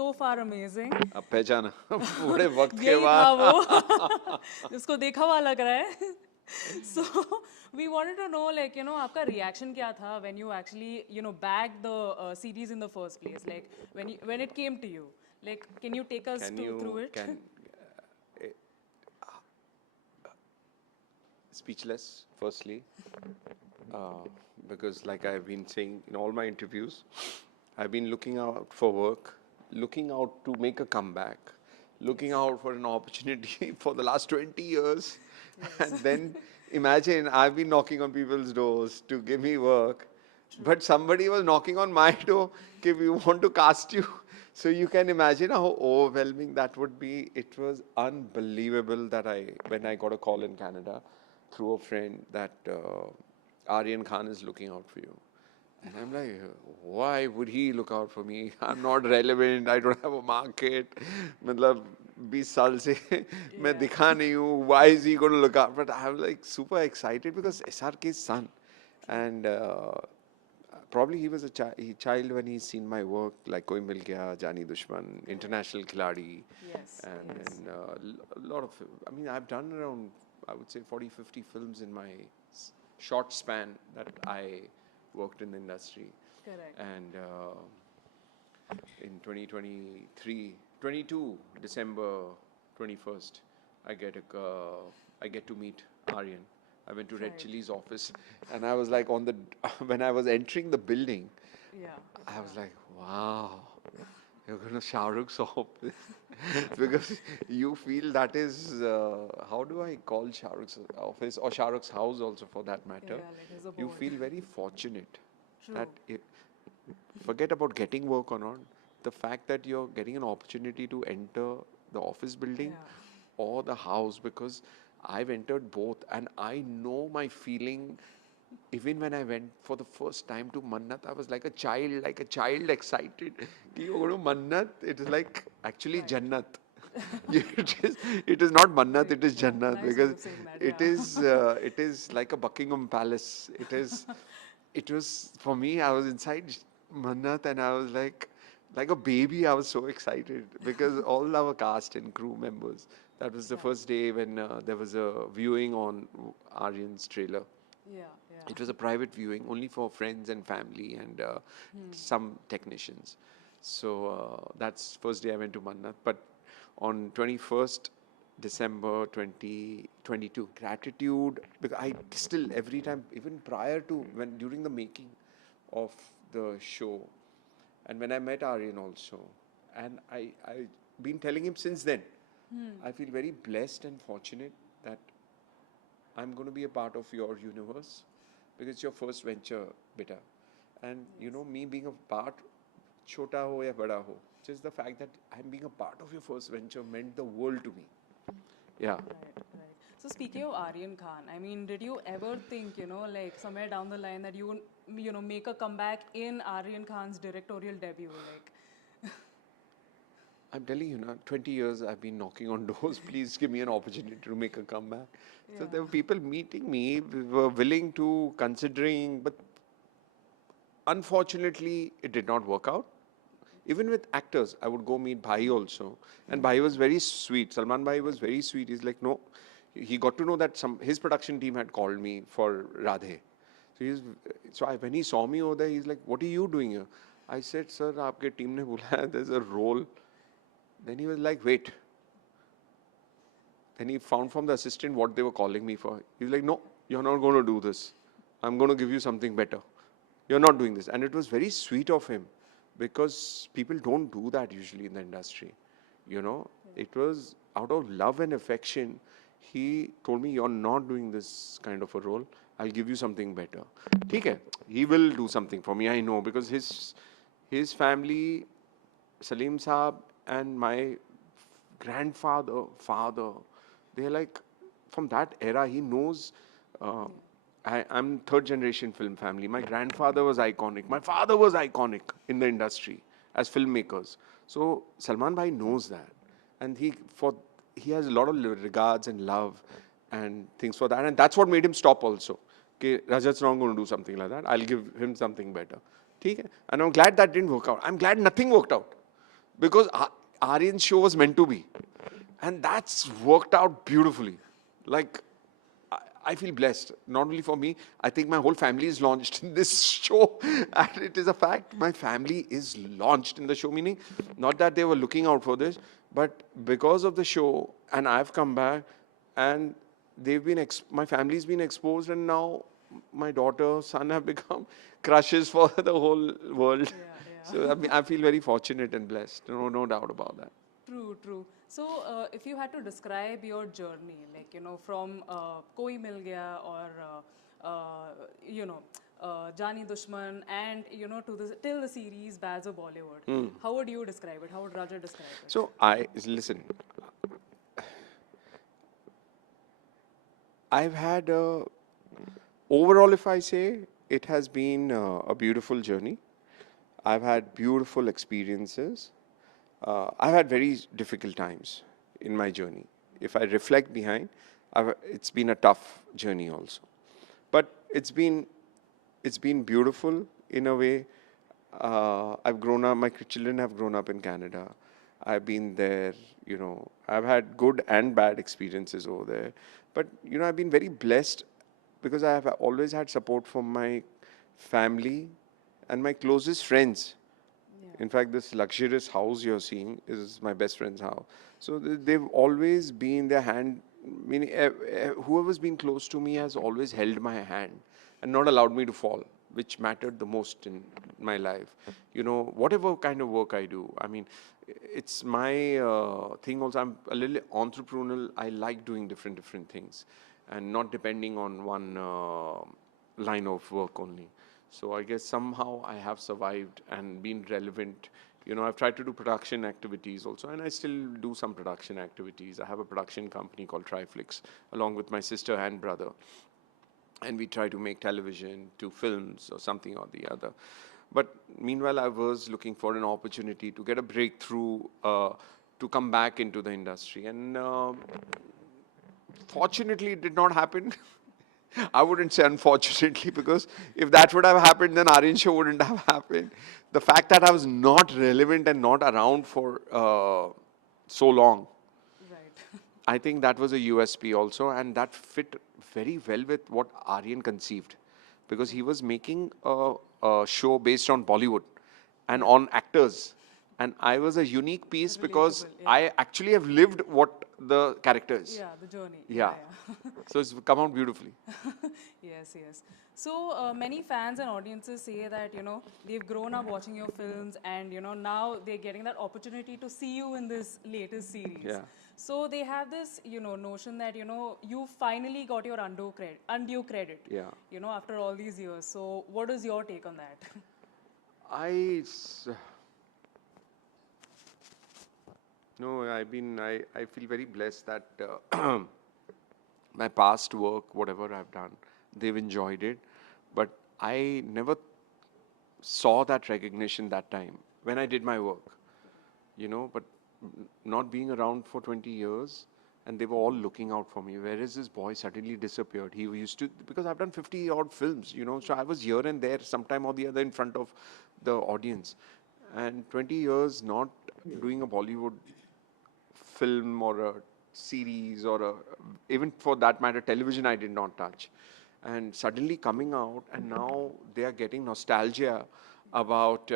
so far amazing. अब पहचाना बड़े वक्त के यही बाद. था वो जिसको देखा हुआ लग रहा है. So we wanted to know, like, you know, आपका reaction क्या था when you actually, you know, bagged the series in the first place, like when it came to you, like, can you take us through it? Uh, speechless, firstly, because like I've been saying in all my interviews, I've been looking out for work, looking out to make a comeback, looking out for an opportunity for the last 20 years. And then imagine I've been knocking on people's doors to give me work, but somebody was knocking on my door if we want to cast you. So you can imagine how overwhelming that would be. It was unbelievable that when I got a call in Canada through a friend that Aryan Khan is looking out for you. And I'm like, why would he look out for me? I'm not relevant. I don't have a market. मतलब 20 साल से मैं दिखा नहीं हूँ. Why is he going to look out? But I'm like super excited because SRK's son. And probably he was a child when he's seen my work, like Koi Mil Gaya, Jani Dushman, International Khiladi. Yes. And a lot of, I mean, I've done around, I would say 40, 50 films in my short span that I worked in the industry. Correct. And in 2023, 22 December 21st, I get to meet Aryan. I went to Red Chilli's office, and I was like when I was entering the building, I was like, wow, you're going to Shah Rukh's office. Because you feel that is, how do I call Shah Rukh's office or Shah Rukh's house also for that matter? Like You feel very fortunate. True. That forget about getting work or not, the fact that you're getting an opportunity to enter the office building or the house, because I've entered both and I know my feeling. Even when I went for the first time to Mannat, I was like a child excited. You go to Mannat, it is like actually Jannat. It is not Mannat, it is Jannat, nice because way of saying that, it is like a Buckingham Palace. It was for me. I was inside Mannat and I was like a baby. I was so excited because all our cast and crew members. That was the first day when there was a viewing on Aryan's trailer. It was a private viewing only for friends and family and some technicians. So that's first day I went to Mannat. But on 21st December 2022, gratitude, because I still every time, even prior to during the making of the show, and when I met Aryan also, and I been telling him since then, I feel very blessed and fortunate that I'm going to be a part of your universe because it's your first venture, beta. And you know, me being a part, chota ho ya bada ho, just the fact that I'm being a part of your first venture meant the world to me. Yeah. Right. So speaking of Aryan Khan, I mean, did you ever think, you know, like somewhere down the line that you would, make a comeback in Aryan Khan's directorial debut? Like, I'm telling you now, 20 years I've been knocking on doors. Please give me an opportunity to make a comeback. So there were people meeting me, were willing to, considering, but unfortunately it did not work out. Even with actors, I would go meet Bhai also. And Bhai was very sweet. Salman Bhai was very sweet. He's like, no. He got to know that his production team had called me for Radhe. When he saw me over there, he's like, what are you doing here? I said, sir, aapke team ne bulaya, there's a role. Then he was like, wait. Then he found from the assistant what they were calling me for. He's like, no, you're not going to do this. I'm going to give you something better. You're not doing this. And it was very sweet of him because people don't do that usually in the industry. You know, it was out of love and affection. He told me, you're not doing this kind of a role. I'll give you something better. ठीक है, he will do something for me, I know, because his family, Salim Saab and my grandfather, father, they're like, from that era, he knows. I'm third generation film family. My grandfather was iconic. My father was iconic in the industry as filmmakers. So Salman Bhai knows that. And he has a lot of regards and love and things for that. And that's what made him stop also. Okay, Rajat's not going to do something like that. I'll give him something better. And I'm glad that didn't work out. I'm glad nothing worked out. because Aryan's show was meant to be, and that's worked out beautifully. Like, I feel blessed. Not only for me, I think my whole family is launched in this show, and it is a fact. My family is launched in the show, meaning not that they were looking out for this, but because of the show, and I've come back, and they've been my family's been exposed, and now my daughter, son have become crushes for the whole world. Yeah, So yeah. I feel very fortunate and blessed. No doubt about that. True, true. So, if you had to describe your journey, like, from Koi Mil Gaya or, Jani Dushman and, to till the series Bads of Bollywood, how would you describe it? How would Raja describe it? So listen. I've had overall, if I say, it has been a beautiful journey. I've had beautiful experiences. I've had very difficult times in my journey. If I reflect behind, it's been a tough journey also. But it's been beautiful in a way. I've grown up. My children have grown up in Canada. I've been there. I've had good and bad experiences over there. But I've been very blessed because I have always had support from my family and my closest friends. Yeah. In fact, this luxurious house you're seeing is my best friend's house. So they've always been their hand, meaning whoever's been close to me has always held my hand and not allowed me to fall, which mattered the most in my life. Whatever kind of work I do, I mean, it's my thing also. I'm a little entrepreneurial. I like doing different things and not depending on one line of work only. So I guess somehow I have survived and been relevant. I've tried to do production activities also, and I still do some production activities. I have a production company called Triflix, along with my sister and brother, and we try to make television to films or something or the other. But meanwhile, I was looking for an opportunity to get a breakthrough to come back into the industry, and fortunately, it did not happen. I wouldn't say unfortunately, because if that would have happened, then Aryan show wouldn't have happened. The fact that I was not relevant and not around for so long, Right. I think that was a USP also, and that fit very well with what Aryan conceived, because he was making a show based on Bollywood and on actors, and I was a unique piece because Relatable, yeah. I actually have lived what the character is. Yeah, the journey. Yeah, Yeah. so it's come out beautifully. Yes, yes. So many fans and audiences say that they've grown up watching your films, and now they're getting that opportunity to see you in this latest series. Yeah. So they have this notion that you finally got your undue credit. Yeah. After all these years. So what is your take on that? I s- no, I feel very blessed that my past work, whatever I've done, they've enjoyed it, but I never saw that recognition that time when I did my work, but not being around for 20 years, and they were all looking out for me. Where is this boy suddenly disappeared? He used to, because I've done 50 odd films, so I was here and there, sometime or the other in front of the audience. And 20 years not doing a Bollywood film or a series or even for that matter television, I did not touch, and suddenly coming out, and now they are getting nostalgia about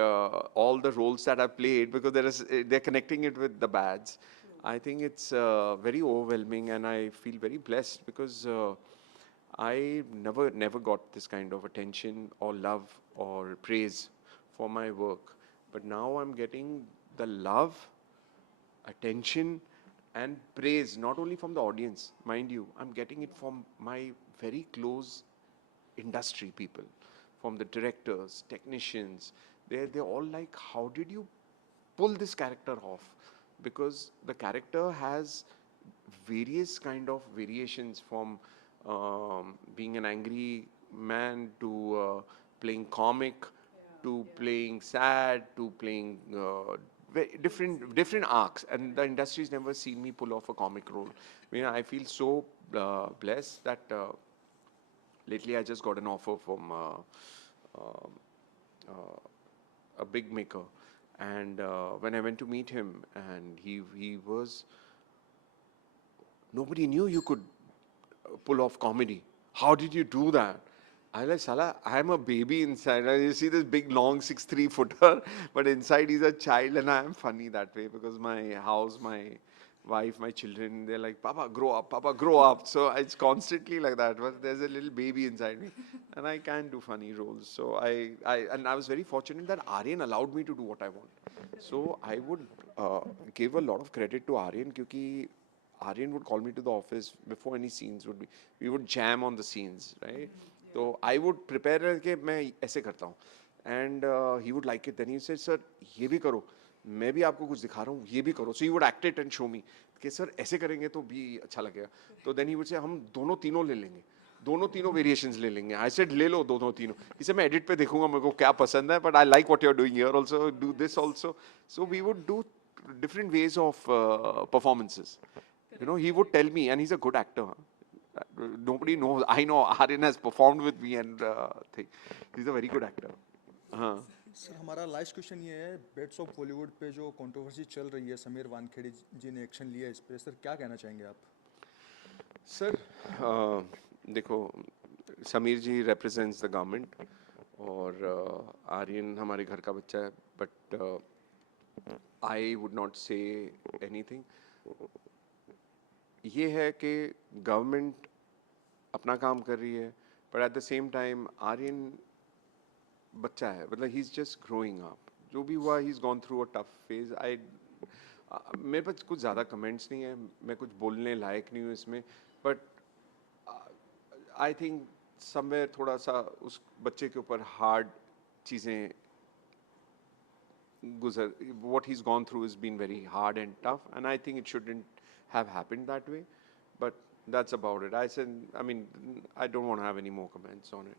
all the roles that I played, because they're connecting it with the bads. I think it's very overwhelming, and I feel very blessed because I never got this kind of attention or love or praise for my work, but now I'm getting the love, attention, and praise, not only from the audience, mind you, I'm getting it from my very close industry people, from the directors, technicians. They're all like, how did you pull this character off? Because the character has various kind of variations, from being an angry man to playing comic, to playing sad, to playing different arcs, and the industry's never seen me pull off a comic role. I feel so blessed that lately I just got an offer from um, a big maker, And when I went to meet him, and he was, nobody knew you could pull off comedy. How did you do that? I like, Sala, I'm a baby inside. And you see this big, long 6'3" footer, but inside he's a child, and I'm funny that way because my house, my wife, my children, they're like, Papa, grow up, Papa, grow up. So it's constantly like that. But there's a little baby inside me, and I can do funny roles. So and I was very fortunate that Aryan allowed me to do what I want. So I would give a lot of credit to Aryan, because Aryan would call me to the office before any scenes would be. We would jam on the scenes, right? So I would prepare कि मैं ऐसे करता हूँ, and he would like it. Then he said, "Sir, ये भी करो. मैं भी आपको कुछ दिखा रहा हूँ. ये भी करो." So he would act it and show me कि सर ऐसे करेंगे तो भी अच्छा लगेगा. तो then he would say हम दोनों तीनों ले लेंगे. दोनों तीनों वेरिएशंस ले लेंगे. I said ले लो दोनों तीनों. इसे मैं एडिट पे देखूंगा मेरे को क्या पसंद है. But I like what you're doing here also. Do this also. So we would do different ways of performances. You know, he would tell me, and he's a good actor. Nobody knows. I know Aryan has performed with me, and he's a very good actor. हाँ. Sir हमारा last question ये है, bets of Bollywood पे जो controversy चल रही है, समीर वानखेड़े जी ने एक्शन लिया इस पे, सर क्या कहना चाहेंगे आप? सर देखो, समीर जी represents the government, और आर्यन हमारे घर का बच्चा है, but I would not say anything. ये है कि गवर्नमेंट अपना काम कर रही है, but at the same time Aryan बच्चा है, मतलब he is just growing up. जो भी हुआ, he is gone through a tough phase. मेरे पास कुछ ज़्यादा कमेंट्स नहीं है, मैं कुछ बोलने लायक नहीं हूँ इसमें, बट आई थिंक समवेयर थोड़ा सा उस बच्चे के ऊपर हार्ड चीज़ें गुजर, what he's gone through has been very hard and tough, and I think it shouldn't have happened that way, but that's about it. I mean, I don't want to have any more comments on it.